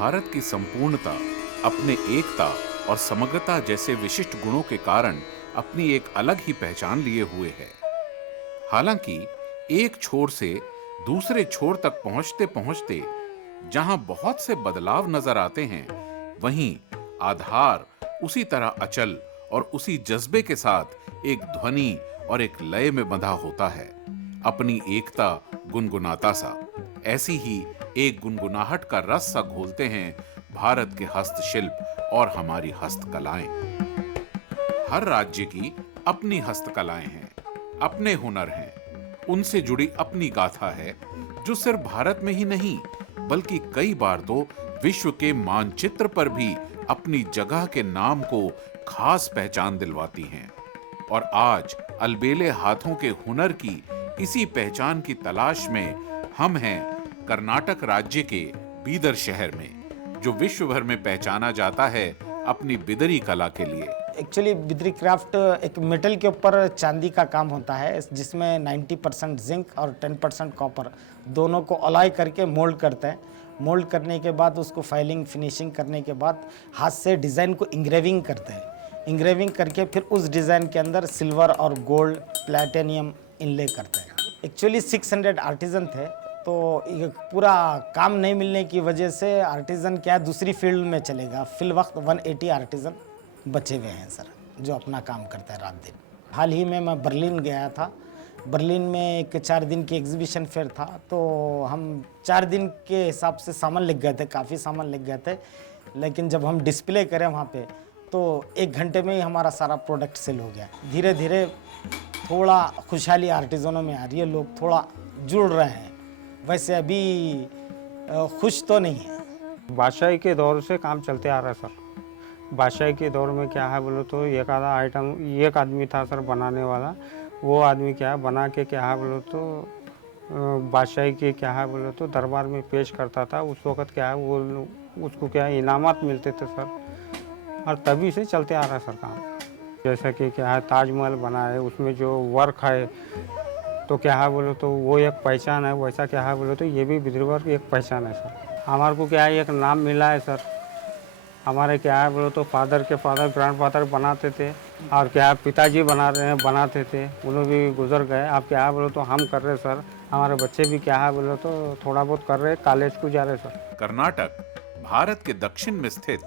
भारत की संपूर्णता अपने एकता और समग्रता जैसे विशिष्ट गुणों के कारण अपनी एक अलग ही पहचान लिए हुए है। हालांकि एक छोर से दूसरे छोर तक पहुंचते पहुंचते जहां बहुत से बदलाव नजर आते हैं, वहीं आधार उसी तरह अचल और उसी जज्बे के साथ एक ध्वनि और एक लय में बंधा होता है, अपनी एकता गुनगुनाता सा। ऐसी ही एक गुनगुनाहट का रस सा घोलते हैं भारत के हस्तशिल्प और हमारी हस्तकलाएं। हर राज्य की अपनी हस्तकलाएं हैं, अपने हुनर हैं, उनसे जुड़ी अपनी गाथा है, जो सिर्फ भारत में ही नहीं बल्कि कई बार तो विश्व के मानचित्र पर भी अपनी जगह के नाम को खास पहचान दिलवाती हैं। और आज अलबेले हाथों के हुनर की इसी पहचान की तलाश में हम हैं कर्नाटक राज्य के बीदर शहर में, जो विश्व भर में पहचाना जाता है अपनी बिदरी कला के लिए। एक्चुअली बिदरी क्राफ्ट एक मेटल के ऊपर चांदी का काम होता है, जिसमें 90% जिंक और 10% कॉपर दोनों को अलॉय करके मोल्ड करते हैं। मोल्ड करने के बाद उसको फाइलिंग फिनिशिंग करने के बाद हाथ से डिज़ाइन को इंग्रेविंग करते हैं। इंग्रेविंग करके फिर उस डिज़ाइन के अंदर सिल्वर और गोल्ड प्लैटिनियम इनले करते हैं। एक्चुअली 600 आर्टिजन थे, तो ये पूरा काम नहीं मिलने की वजह से आर्टिजन क्या दूसरी फील्ड में चलेगा। फिल वक्त 180 आर्टिजन बचे हुए हैं सर, जो अपना काम करता है रात दिन। हाल ही में मैं बर्लिन गया था। बर्लिन में एक 4 दिन की एग्जीबिशन फेयर था, तो हम 4 दिन के हिसाब से सामान लिख गए थे, काफ़ी सामान लिख गए थे। लेकिन जब हम डिस्प्ले करें वहाँ पे, तो 1 घंटे में ही हमारा सारा प्रोडक्ट सेल हो गया। धीरे धीरे थोड़ा खुशहाली आर्टिजनों में आ रही है, लोग थोड़ा जुड़ रहे हैं। वैसे अभी खुश तो नहीं है। बादशाही के दौर से काम चलते आ रहा है सर। बादशाही के दौर में क्या है बोलो तो एक आधा आइटम एक आदमी था सर बनाने वाला। वो आदमी क्या है बना के क्या है बोलो तो बादशाही के क्या है बोलो तो दरबार में पेश करता था। उस वक़्त क्या है वो उसको क्या है इनामात मिलते थे सर, और तभी से चलते आ रहा है सर काम। जैसा कि क्या है ताजमहल बना है, उसमें जो वर्क है तो क्या है बोलो तो वो एक पहचान है। वैसा क्या है बोलो तो ये भी बिदरी वर्क एक पहचान है सर। हमारे को क्या है एक नाम मिला है सर। हमारे क्या है बोलो तो फादर के फादर ग्रैंडफादर बनाते थे, और क्या है पिताजी बनाते थे, उन्होंने भी गुजर गए। अब क्या है बोलो तो हम कर रहे सर, हमारे बच्चे भी क्या है बोलो तो थोड़ा बहुत कर रहे, कॉलेज को जा रहे सर। कर्नाटक भारत के दक्षिण में स्थित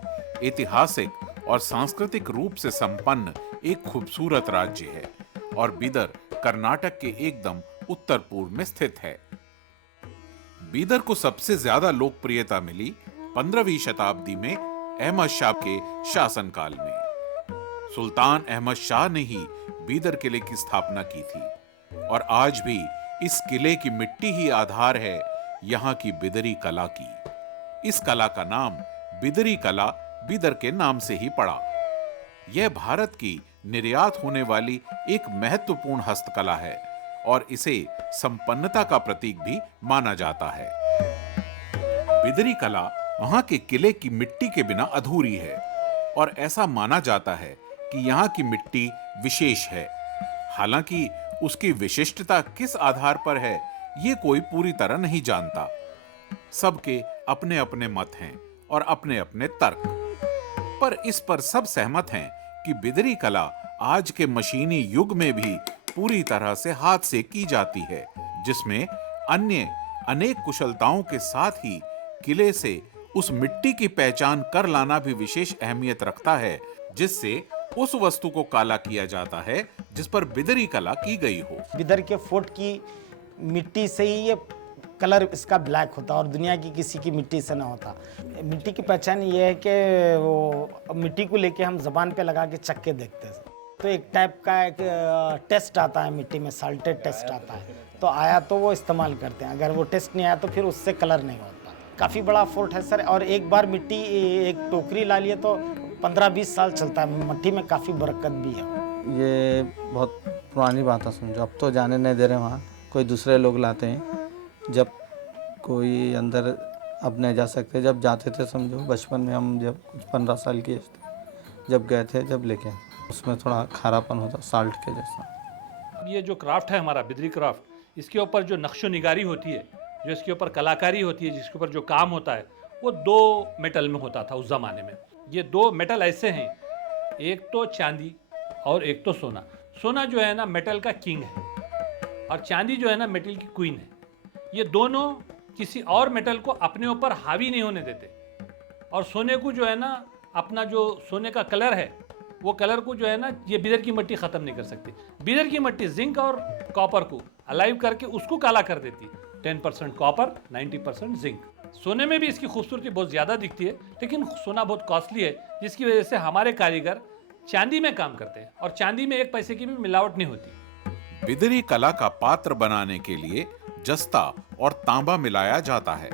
ऐतिहासिक और सांस्कृतिक रूप से संपन्न एक खूबसूरत राज्य है, और बीदर कर्नाटक के एकदम उत्तर पूर्व में स्थित है। बीदर को सबसे ज्यादा लोकप्रियता मिली 15वीं शताब्दी में अहमद शाह के शासनकाल में। सुल्तान अहमद शाह ने ही बीदर किले की स्थापना की थी, और आज भी इस किले की मिट्टी ही आधार है यहाँ की बिदरी कला की। इस कला का नाम बिदरी कला बीदर के नाम से ही पड़ा। यह भारत की निर्यात होने वाली एक महत्वपूर्ण हस्तकला है, और इसे संपन्नता का प्रतीक भी माना जाता है। बिदरी कला वहां के किले की मिट्टी के बिना अधूरी है, और ऐसा माना जाता है कि यहाँ की मिट्टी विशेष है। हालांकि उसकी विशिष्टता किस आधार पर है, ये कोई पूरी तरह नहीं जानता। सबके अपने अपने मत हैं और अपने अपने तर्क, पर इस पर सब सहमत हैं कि बिदरी कला आज के मशीनी युग में भी पूरी तरह से हाथ से की जाती है, जिसमें अन्य अनेक कुशलताओं के साथ ही किले से उस मिट्टी की पहचान कर लाना भी विशेष अहमियत रखता है, जिससे उस वस्तु को काला किया जाता है जिस पर बिदरी कला की गई हो। बिदर के फोर्ट की मिट्टी से ही ये कलर इसका ब्लैक होता और दुनिया की किसी की मिट्टी से ना होता। मिट्टी की पहचान ये है कि वो मिट्टी को लेके हम जबान पे लगा के चख के देखते हैं, तो एक टाइप का एक टेस्ट आता है मिट्टी में, साल्टेड टेस्ट आता है, तो आया तो वो इस्तेमाल करते हैं। अगर वो टेस्ट नहीं आया तो फिर उससे कलर नहीं होता। काफ़ी बड़ा फोर्ट है सर, और एक बार मिट्टी एक टोकरी ला लिए तो 15-20 साल चलता है। मिट्टी में काफ़ी बरकत भी है। ये बहुत पुरानी बात है समझो, अब तो जाने नहीं दे रहे वहाँ, कोई दूसरे लोग लाते हैं। जब कोई अंदर अब नहीं जा सकते, जब जाते थे समझो बचपन में, हम जब कुछ 15 साल की एज थे जब गए थे, जब लेके उसमें थोड़ा खारापन होता साल्ट के जैसा। अब ये जो क्राफ्ट है हमारा बिदरी क्राफ्ट, इसके ऊपर जो नक्शो निगारी होती है, जो इसके ऊपर कलाकारी होती है, जिसके ऊपर जो काम होता है, वो दो मेटल में होता था उस ज़माने में। ये दो मेटल ऐसे हैं, एक तो चांदी और एक तो सोना। सोना जो है ना मेटल का किंग है और चांदी जो है ना मेटल की क्वीन है। ये दोनों किसी और मेटल को अपने ऊपर हावी नहीं होने देते और सोने को जो है ना अपना जो सोने का कलर है वो कलर को जो है ना ये बिदर की मिट्टी ख़त्म नहीं कर सकती। बिदर की मिट्टी जिंक और कॉपर को अलाइव करके उसको काला कर देती। 10% कॉपर, 90% जिंक। सोने में भी इसकी खूबसूरती बहुत ज़्यादा दिखती है, लेकिन सोना बहुत कॉस्टली है, जिसकी वजह से हमारे कारीगर चांदी में काम करते हैं और चांदी में एक पैसे की भी मिलावट नहीं होती। बिदरी कला का पात्र बनाने के लिए जस्ता और तांबा मिलाया जाता है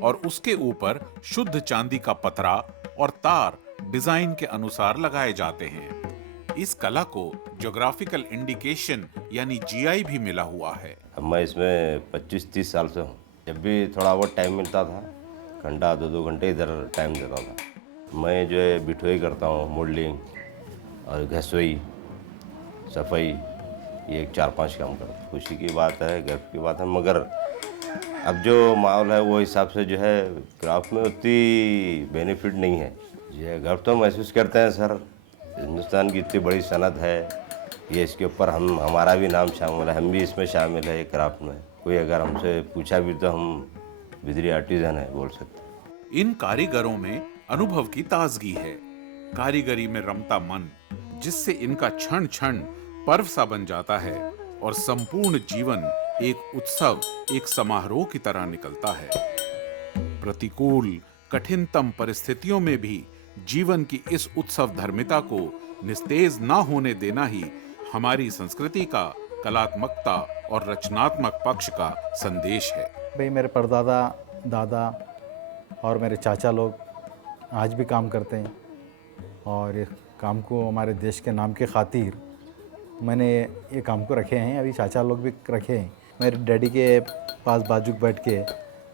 और उसके ऊपर शुद्ध चांदी का पतरा और तार डिजाइन के अनुसार लगाए जाते हैं। इस कला को ज्योग्राफिकल इंडिकेशन यानी जीआई भी मिला हुआ है। मैं इसमें 25-30 साल से हूँ। जब भी थोड़ा बहुत टाइम मिलता था, घंटा 2-2 घंटे इधर टाइम देता था। मैं जो है बिठोई करता हूँ, मोल्डिंग और घसोई, सफाई, ये 4-5 काम करता हूँ। खुशी की बात है, गर्व की बात है, मगर अब जो माहौल है वो हिसाब से जो है क्राफ्ट में उतनी बेनिफिट नहीं है। ये गर्व तो महसूस करते हैं सर, हिंदुस्तान की इतनी बड़ी सनत है, ये इसके ऊपर हमारा भी नाम शामिल है, हम भी इसमें शामिल है क्राफ्ट में। कोई अगर हमसे पूछा भी तो हम बिदरी आर्टिजन है बोल सकते हैं। इन कारीगरों में अनुभव की ताजगी है, कारीगरी में रमता मन, जिससे इनका क्षण क्षण पर्व सा बन जाता है और संपूर्ण जीवन एक उत्सव, एक समारोह की तरह निकलता है। प्रतिकूल कठिनतम परिस्थितियों में भी जीवन की इस उत्सव धर्मिता को निस्तेज ना होने देना ही हमारी संस्कृति का कलात्मकता और रचनात्मक पक्ष का संदेश है। भाई मेरे परदादा, दादा और मेरे चाचा लोग आज भी काम करते हैं और इस काम को हमारे देश के नाम के खातिर मैंने ये काम को रखे हैं। अभी चाचा लोग भी रखे हैं। मेरे डैडी के पास बाजू बैठ के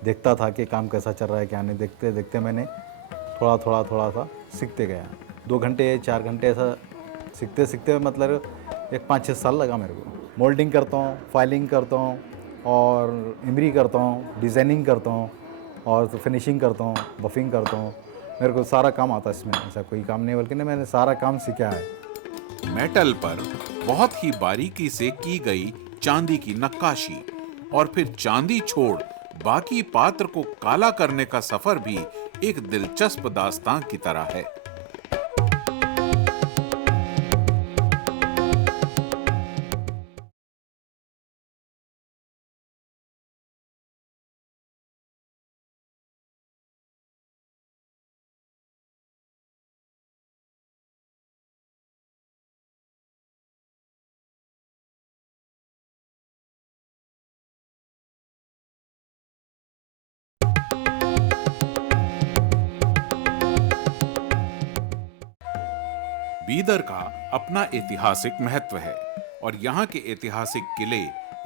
देखता था कि काम कैसा चल रहा है क्या नहीं। देखते देखते मैंने थोड़ा सा सीखते गया। 2 घंटे 4 घंटे ऐसा सीखते सीखते मतलब एक 5-6 साल लगा मेरे को। मोल्डिंग करता हूँ, फाइलिंग करता हूँ और एम्ब्री करता हूँ, डिज़ाइनिंग करता हूँ और फिनिशिंग करता हूँ, बफिंग करता हूँ। मेरे को सारा काम आता है इसमें, ऐसा कोई काम नहीं बल्कि मैंने सारा काम सीखा है। मेटल पर बहुत ही बारीकी से की गई चांदी की नक्काशी और फिर चांदी छोड़ बाकी पात्र को काला करने का सफर भी एक दिलचस्प दास्तां की तरह है। बीदर का अपना ऐतिहासिक महत्व है और यहाँ के ऐतिहासिक किले,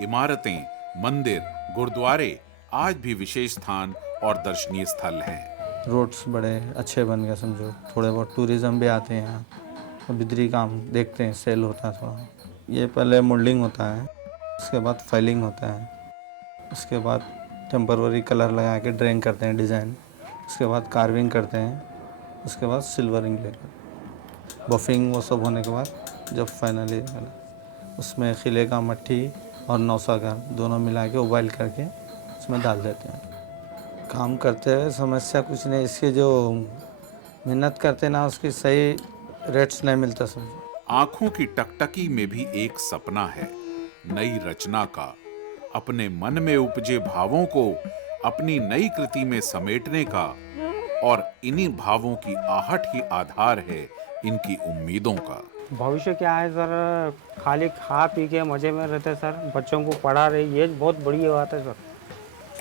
इमारतें, मंदिर, गुरुद्वारे आज भी विशेष स्थान और दर्शनीय स्थल हैं। रोड्स बड़े अच्छे बन गए समझो, थोड़े बहुत टूरिज्म भी आते हैं यहाँ और बिदरी काम देखते हैं, सेल होता है थोड़ा। ये पहले मोल्डिंग होता है, उसके बाद फाइलिंग होता है, उसके बाद टेम्पररी कलर लगा के ड्राइंग करते हैं डिज़ाइन, उसके बाद कार्विंग करते हैं, उसके बाद सिल्वरिंग लेकर बफिंग, वो सब होने के बाद जब फाइनली उसमें खिले का मट्टी और नौसा का दोनों मिला के उबाइल करके उसमें डाल देते हैं। काम करते हुए समस्या कुछ नहीं, इसकी जो मेहनत करते ना उसकी सही रेट्स नहीं मिलता समझो। आंखों की टकटकी में भी एक सपना है, नई रचना का, अपने मन में उपजे भावों को अपनी नई कृति में समेटने का, और इन्हीं भावों की आहट ही आधार है इनकी उम्मीदों का। भविष्य क्या है सर, खाली खा पी के मज़े में रहते सर, बच्चों को पढ़ा रहे, ये बहुत बड़ी बात है सर।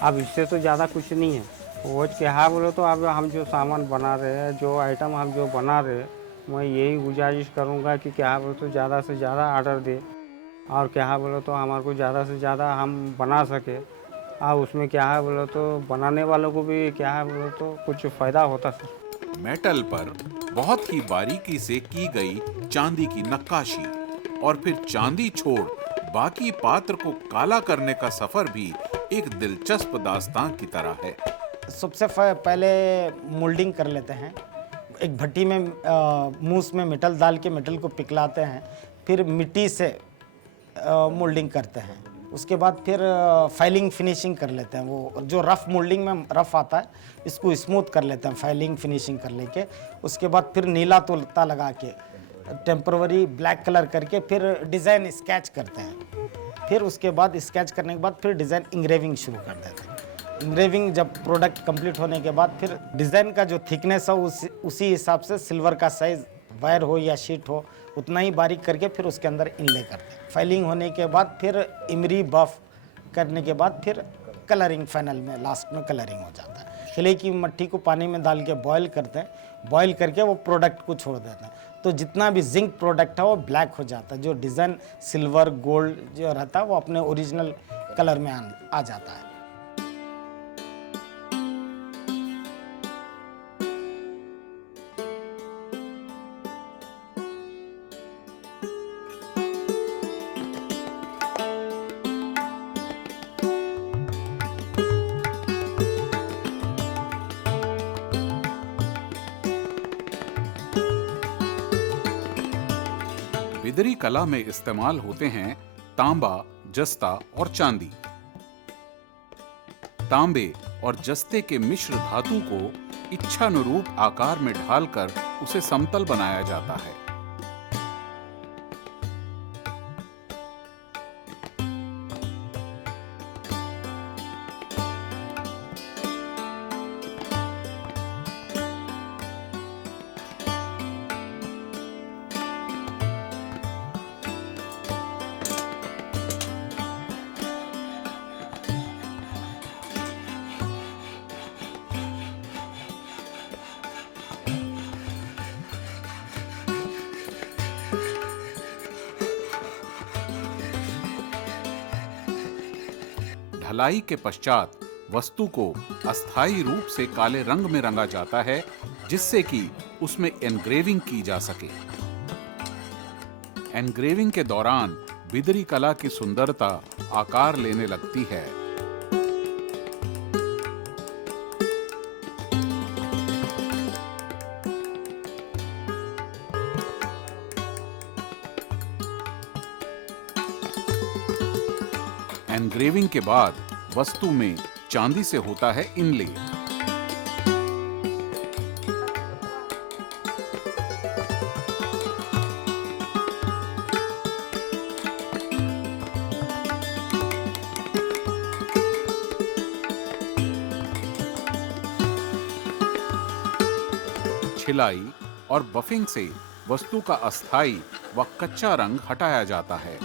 अब इससे तो ज़्यादा कुछ नहीं है। वो क्या है बोलो तो अब हम जो सामान बना रहे हैं, जो आइटम हम जो बना रहे हैं, मैं यही गुजारिश करूँगा कि क्या है बोलो तो ज़्यादा से ज़्यादा आर्डर दे और क्या है बोलो तो हमारे को ज़्यादा से ज़्यादा हम बना सके। और उसमें क्या है बोलो तो बनाने वालों को भी क्या है बोलो तो कुछ फ़ायदा होता सर। मेटल पर बहुत ही बारीकी से की गई चांदी की नक्काशी और फिर चांदी छोड़ बाकी पात्र को काला करने का सफर भी एक दिलचस्प दास्तां की तरह है। सबसे पहले मोल्डिंग कर लेते हैं। एक भट्टी में मूस में मेटल डाल के मेटल को पिघलाते हैं, फिर मिट्टी से मोल्डिंग करते हैं। उसके बाद फिर फाइलिंग फिनिशिंग कर लेते हैं। वो जो रफ़ मोल्डिंग में रफ़ आता है, इसको स्मूथ कर लेते हैं फाइलिंग फिनिशिंग कर लेके। उसके बाद फिर नीला तोलता लगा के टेम्पररी ब्लैक कलर करके फिर डिज़ाइन स्केच करते हैं। फिर उसके बाद स्केच करने के बाद फिर डिज़ाइन इंग्रेविंग शुरू कर देते हैं। इंग्रेविंग जब प्रोडक्ट कंप्लीट होने के बाद फिर डिज़ाइन का जो थिकनेस हो उसी हिसाब से सिल्वर का साइज़ वायर हो या शीट हो उतना ही बारीक करके फिर उसके अंदर इनले करते हैं। फाइलिंग होने के बाद फिर इमरी बफ करने के बाद फिर कलरिंग फाइनल में लास्ट में कलरिंग हो जाता है। किले की मट्टी को पानी में डाल के बॉयल करते हैं। बॉयल करके वो प्रोडक्ट को छोड़ देते हैं, तो जितना भी जिंक प्रोडक्ट है वो ब्लैक हो जाता है। जो डिज़ाइन सिल्वर गोल्ड जो रहता है वो अपने ओरिजिनल कलर में आ जाता है। बिदरी कला में इस्तेमाल होते हैं तांबा, जस्ता और चांदी। तांबे और जस्ते के मिश्र धातु को इच्छानुरूप आकार में ढालकर उसे समतल बनाया जाता है। ढलाई के पश्चात वस्तु को अस्थायी रूप से काले रंग में रंगा जाता है, जिससे कि उसमें एनग्रेविंग की जा सके। एनग्रेविंग के दौरान बिदरी कला की सुंदरता आकार लेने लगती है। एनग्रेविंग के बाद वस्तु में चांदी से होता है इनले। छिलाई और बफिंग से वस्तु का अस्थायी व कच्चा रंग हटाया जाता है।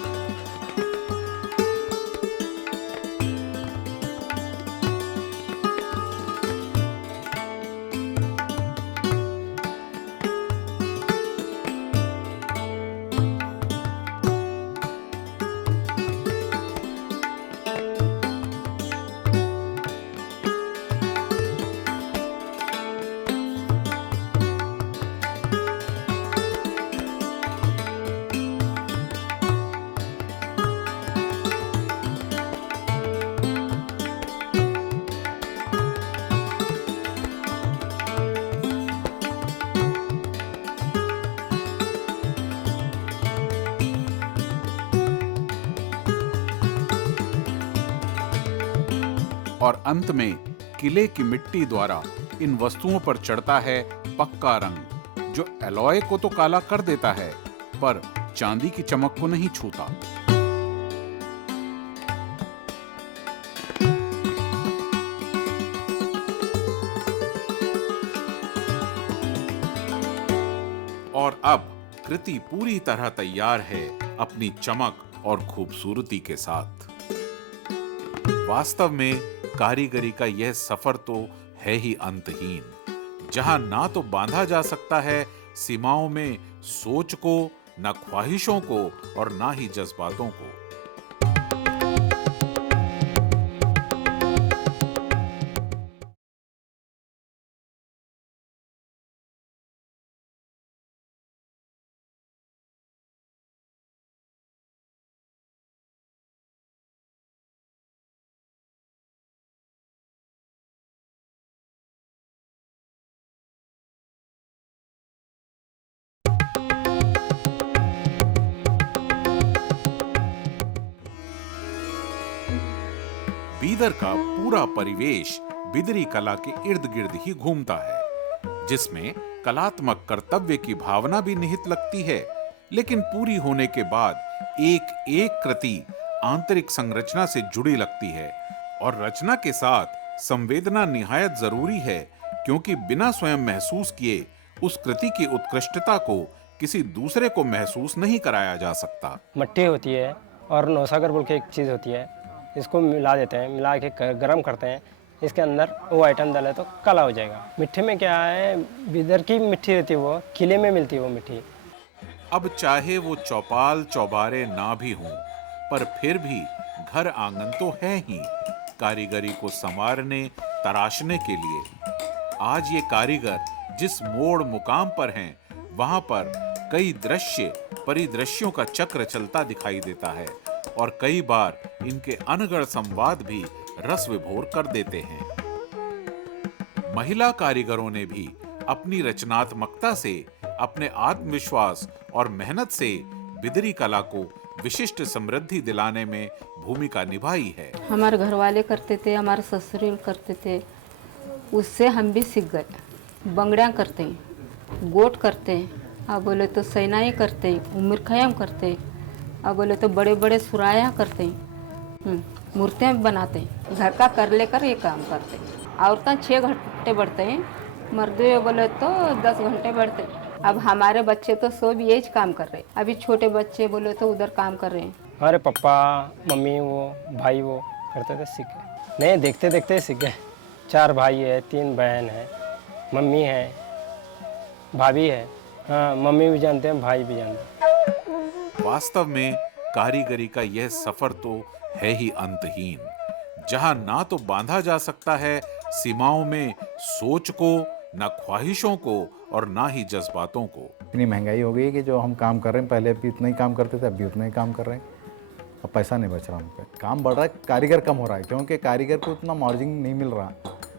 और अंत में किले की मिट्टी द्वारा इन वस्तुओं पर चढ़ता है पक्का रंग, जो एलॉय को तो काला कर देता है पर चांदी की चमक को नहीं छूता। और अब कृति पूरी तरह तैयार है अपनी चमक और खूबसूरती के साथ। वास्तव में कारीगरी का यह सफर तो है ही अंतहीन, जहां ना तो बांधा जा सकता है सीमाओं में सोच को, ना ख्वाहिशों को और ना ही जज्बातों को। बीदर का पूरा परिवेश बिदरी कला के इर्द गिर्द ही घूमता है, जिसमें कलात्मक कर्तव्य की भावना भी निहित लगती है, लेकिन पूरी होने के बाद एक एक कृति आंतरिक संरचना से जुड़ी लगती है। और रचना के साथ संवेदना निहायत जरूरी है, क्योंकि बिना स्वयं महसूस किए उस कृति की उत्कृष्टता को किसी दूसरे को महसूस नहीं कराया जा सकता। मट्टी होती है और नौसागर बोल के एक चीज़ होती है, इसको मिला देते हैं, मिला के गर्म करते हैं, इसके अंदर वो आइटम डाले तो काला हो जाएगा। मिट्टी में क्या है, बिदर की मिट्टी रहती है, वो किले में मिलती है वो मिट्टी। अब चाहे वो चौपाल चौबारे ना भी हों, पर फिर भी घर आंगन तो है ही कारीगरी को संवारने तराशने के लिए। आज ये कारीगर जिस मोड़ मुकाम पर हैं, वहां पर कई दृश्य परिदृश्यों का चक्र चलता दिखाई देता है, और कई बार इनके अनगढ़ संवाद भी रस विभोर कर देते हैं। महिला कारीगरों ने भी अपनी रचनात्मकता से, अपने आत्मविश्वास और मेहनत से बिदरी कला को विशिष्ट समृद्धि दिलाने में भूमिका निभाई है। हमारे घर वाले करते थे, हमारे ससुर करते थे, उससे हम भी सीख गए। बंगड़ियाँ करते हैं, गोट करते हैं, अब बोले तो सैनाई करते हैं, उम्र खयाम करते हैं, अब बोले तो बड़े बड़े सुराया करते हैं, मूर्तियाँ बनाते हैं। घर का कर लेकर ये काम करते हैं। औरतें 6 घंटे बढ़ते हैं, मर्द बोले तो 10 घंटे बढ़ते हैं। अब हमारे बच्चे तो सब यही काम कर रहे हैं। अभी छोटे बच्चे बोले तो उधर काम कर रहे हैं। हमारे पापा मम्मी वो भाई वो करते थे, सीख गए। नहीं, देखते देखते सीख गए। 4 भाई है, 3 बहन है, मम्मी है, भाभी है। हाँ, मम्मी भी जानते हैं, भाई भी जानते हैं। वास्तव में कारीगरी का यह सफर तो है ही अंतहीन, जहां ना तो बांधा जा सकता है सीमाओं में सोच को, ना ख्वाहिशों को, और ना ही जज्बातों को। इतनी महंगाई हो गई है कि जो हम काम कर रहे हैं, पहले भी उतना ही काम करते थे, अब भी उतना ही काम कर रहे हैं। अब पैसा नहीं बच रहा हम पे, काम बढ़ रहा है, कारीगर कम हो रहा है, क्योंकि कारीगर को उतना मार्जिन नहीं मिल रहा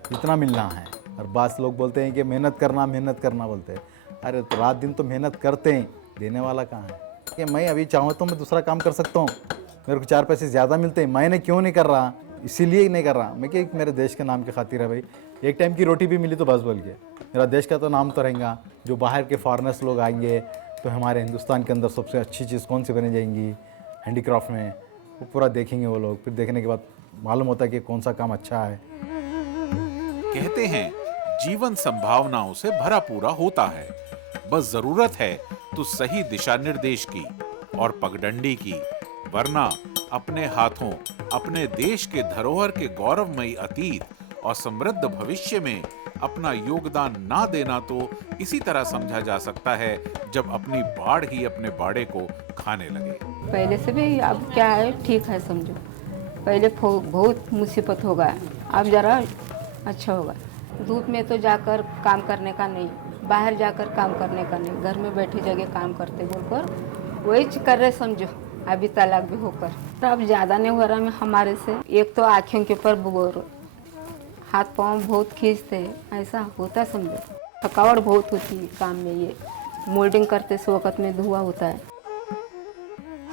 जितना मिलना है। और बात लोग बोलते हैं कि मेहनत करना बोलते हैं। अरे तो रात दिन तो मेहनत करते हैं, देने वाला कहाँ है? कि मैं अभी चाहूँ तो मैं दूसरा काम कर सकता हूँ, मेरे को 4 पैसे ज़्यादा मिलते हैं, मैंने क्यों नहीं कर रहा? इसीलिए नहीं कर रहा मैं कि मेरे देश के नाम की खातिर है भाई। एक टाइम की रोटी भी मिली तो बस बोल के मेरा देश का तो नाम तो रहेगा। जो बाहर के फॉरेनर्स लोग आएंगे तो हमारे हिंदुस्तान के अंदर सबसे अच्छी चीज़ कौन सी बनी जाएंगी हैंडीक्राफ्ट में, वो पूरा देखेंगे वो लोग। फिर देखने के बाद मालूम होता है कि कौन सा काम अच्छा है। कहते हैं जीवन संभावनाओं से भरा पूरा होता है, बस जरूरत है तो सही दिशा निर्देश की और पगडंडी की, वरना अपने हाथों अपने देश के धरोहर के गौरवमयी अतीत और समृद्ध भविष्य में अपना योगदान ना देना तो इसी तरह समझा जा सकता है जब अपनी बाढ़ ही अपने बाड़े को खाने लगे। पहले से भी अब क्या है, ठीक है समझो। पहले बहुत मुसीबत होगा, अब ज़रा अच्छा होगा। धूप में तो जाकर काम करने का नहीं, बाहर जाकर काम करने का नहीं, घर में बैठे जगह काम करते बोलकर वही कर रहे समझो। अभी तलाक भी होकर तो अब ज़्यादा नहीं हो रहा हमारे से। एक तो आँखों के ऊपर बोर, हाथ पाँव बहुत खींचते हैं, ऐसा होता समझो। थकावट बहुत होती है काम में, ये मोल्डिंग करते इस वक्त में धुआं होता है।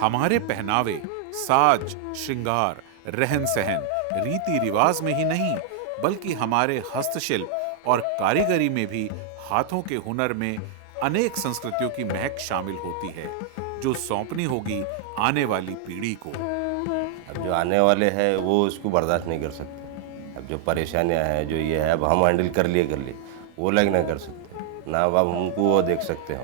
हमारे पहनावे, साज, श्रृंगार, रहन सहन, रीति रिवाज में ही नहीं बल्कि हमारे हस्तशिल्प और कारीगरी में भी हाथों के हुनर में अनेक संस्कृतियों की महक शामिल होती है, जो सौंपनी होगी आने वाली पीढ़ी को। अब जो आने वाले हैं वो उसको बर्दाश्त नहीं कर सकते। अब जो परेशानियां हैं, जो ये है, अब हम हैंडल कर लिए वो लोग ना कर सकते ना। अब उनको वो देख सकते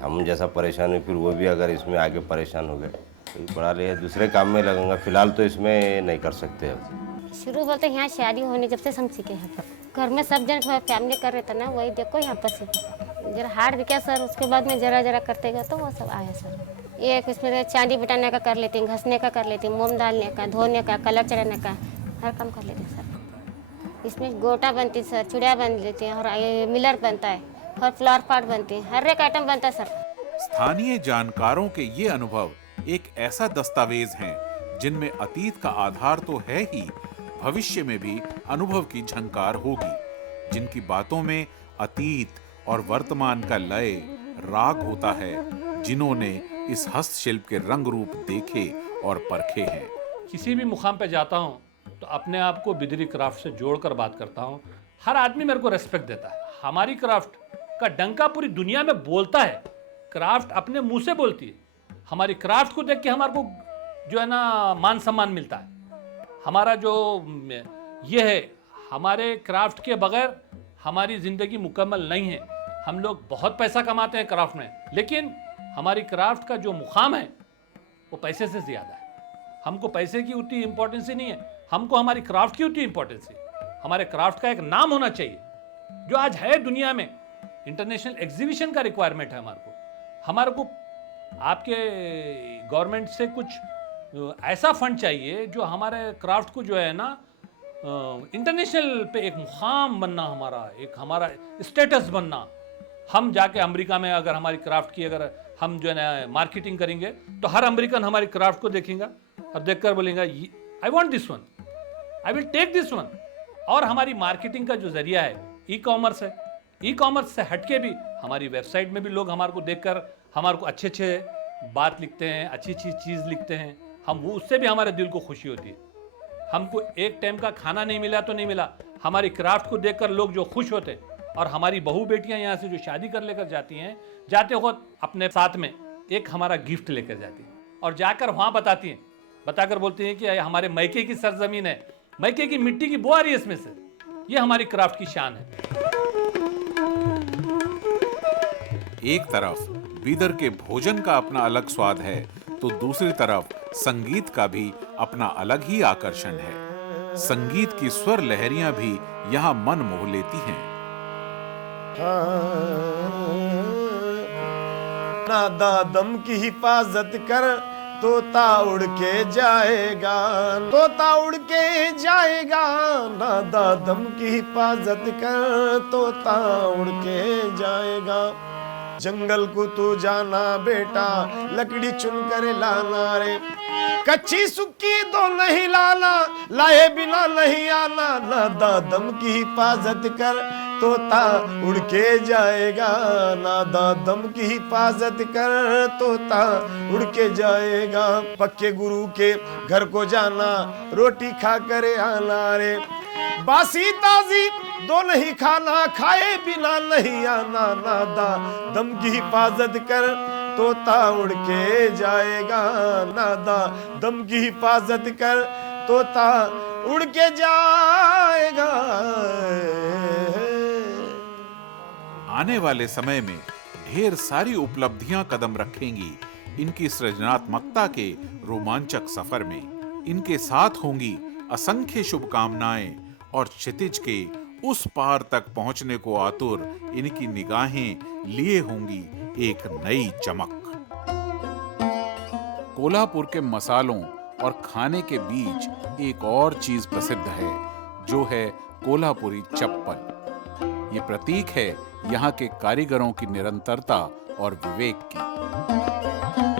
हम जैसा परेशान हुए, फिर वो भी अगर इसमें आगे परेशान हो गए तो पढ़ा रहे दूसरे काम में लगूंगा। फिलहाल तो इसमें नहीं कर सकते। अब शुरू बोलते यहाँ शादी होने जब से हम सीखे हैं, घर में सब जन फैमिली कर रहे थे ना, वही देखो यहाँ पर सीखे। जरा हार्ड दिखा सर, उसके बाद में जरा जरा करते गए तो वो सब आया सर। ये इसमें चांदी बिटाने का कर लेती हूँ, घसने का कर लेती हूँ, मोम डालने का, धोने का, कलर चढ़ाने का, हर काम कर लेते हैं सर। इसमें गोटा बनती सर, चूड़िया बन लेती हैं, और मिलर बनता है, और फ्लावर पॉट बनती है, हर एक आइटम बनता है सर। स्थानीय जानकारों के ये अनुभव एक ऐसा दस्तावेज हैं जिनमें अतीत का आधार तो है ही, भविष्य में भी अनुभव की झंकार होगी, जिनकी बातों में अतीत और वर्तमान का लय राग होता है, जिन्होंने इस हस्तशिल्प के रंग रूप देखे और परखे हैं। किसी भी मुकाम पे जाता हूँ तो अपने आप को बिदरी क्राफ्ट से जोड़कर बात करता हूँ। हर आदमी मेरे को रेस्पेक्ट देता है। हमारी क्राफ्ट का डंका पूरी दुनिया में बोलता है। क्राफ्ट अपने मुंह से बोलती है। हमारी क्राफ्ट को देख के हमारे को जो है ना मान सम्मान मिलता है। हमारा जो ये है, हमारे क्राफ्ट के बगैर हमारी ज़िंदगी मुकम्मल नहीं है। हम लोग बहुत पैसा कमाते हैं क्राफ्ट में, लेकिन हमारी क्राफ्ट का जो मुकाम है वो पैसे से ज़्यादा है। हमको पैसे की उतनी इम्पोर्टेंस ही नहीं है, हमको हमारी क्राफ्ट की उतनी इम्पोर्टेंस है। हमारे क्राफ्ट का एक नाम होना चाहिए, जो आज है दुनिया में। इंटरनेशनल एग्जीबिशन का रिक्वायरमेंट है हमारे को आपके गवर्नमेंट से कुछ ऐसा फंड चाहिए जो हमारे क्राफ्ट को जो है ना इंटरनेशनल पे एक मुकाम बनना, हमारा स्टेटस बनना। हम जाके अमेरिका में अगर हमारी क्राफ्ट की अगर हम जो है ना मार्केटिंग करेंगे तो हर अमेरिकन हमारी क्राफ्ट को देखेगा और देखकर बोलेगा I want this one, I will take this one. और हमारी मार्केटिंग का जो जरिया है ई कॉमर्स है। ई कॉमर्स से हटके भी हमारी वेबसाइट में भी लोग हमारे को देखकर हमारे को अच्छे अच्छे बात लिखते हैं, अच्छी अच्छी चीज़ लिखते हैं। हम वो उससे भी हमारे दिल को खुशी होती है। हमको एक टाइम का खाना नहीं मिला तो नहीं मिला, हमारी क्राफ्ट को देखकर लोग जो खुश होते। और हमारी बहू बेटियां यहाँ से जो शादी कर लेकर जाती हैं, जाते वक्त अपने साथ में एक हमारा गिफ्ट लेकर जाती हैं और जाकर वहाँ बताती हैं, बताकर बोलती हैं कि हमारे मैके की सरजमीन है, मैके की मिट्टी की बो आ रही है इसमें से। ये हमारी क्राफ्ट की शान है। एक तरफ बीदर के भोजन का अपना अलग स्वाद है तो दूसरी तरफ संगीत का भी अपना अलग ही आकर्षण है। संगीत की स्वर लहरियां भी यहाँ मन मोह लेती हैं। नादा दम की हिफाजत कर, तोता उड़ के जाएगा, तोता उड़ के जाएगा। नादा दम की हिफाजत कर, तोता उड़ के जाएगा। जंगल को तू जाना बेटा, लकड़ी चुन कर लाना रे, कच्ची सुक्की तो नहीं लाना, लाए बिना नहीं आना। नादा दम की हिफाजत कर, तोता उड़ के जाएगा। नादा दम की हिफाजत कर, तोता उड़ के जाएगा। पक्के गुरु के घर को जाना, रोटी खा कर आना रे, बासी ताजी दो नहीं खाना, खाए बिना नहीं आना। नादा दम की हिफाजत कर, तोता उड़ के जाएगा। नादा दम की हिफाजत कर, तोता उड़ के जाएगा। आने वाले समय में ढेर सारी उपलब्धियां कदम रखेंगी इनकी सृजनात्मकता के रोमांचक सफर में। इनके साथ होंगी असंख्य शुभकामनाएं और क्षितिज के उस पार तक पहुंचने को आतुर इनकी निगाहें लिए होंगी एक नई चमक। कोल्हापुर के मसालों और खाने के बीच एक और चीज प्रसिद्ध है, जो है कोल्हापुरी चप्पल। ये प्रतीक है यहाँ के कारीगरों की निरंतरता और विवेक की।